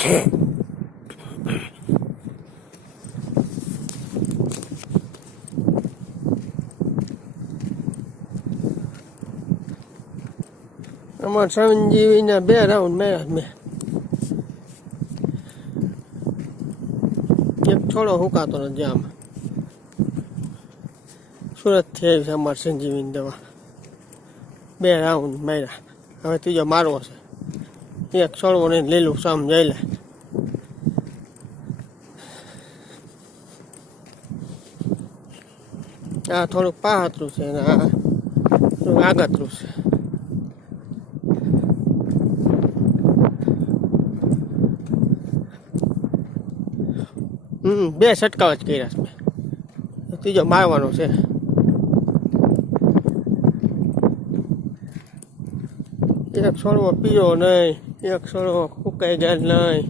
અમારે સંજીવીના 2 રાઉન્ડ માર્યા મેં. એક થોડો હુકાતો નથી આમાં. સુરતથી આવી છે અમારે સંજીવીની દવા. 2 રાઉન્ડ માર્યા. હવે ત્રીજો મારવો છે. એક છોડવો નહીં, લીલું સામ જઈ લે. આ થોડુંક પાહતરું છે અને આ થોડુંક આગતરું છે. બે છંટકાવ જ કર્યા છે મેં. ત્રીજો મારવાનો છે. એક છોડવો પીળો નહીં, એક છોડવો ફૂંકાઈ ગયેલ નહીં.